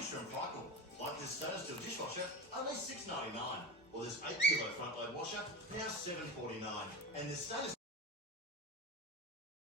extra and Michael. Like this stainless steel dishwasher, only $6.99. Or this 8 kilo front load washer, now $7.49. And this stainless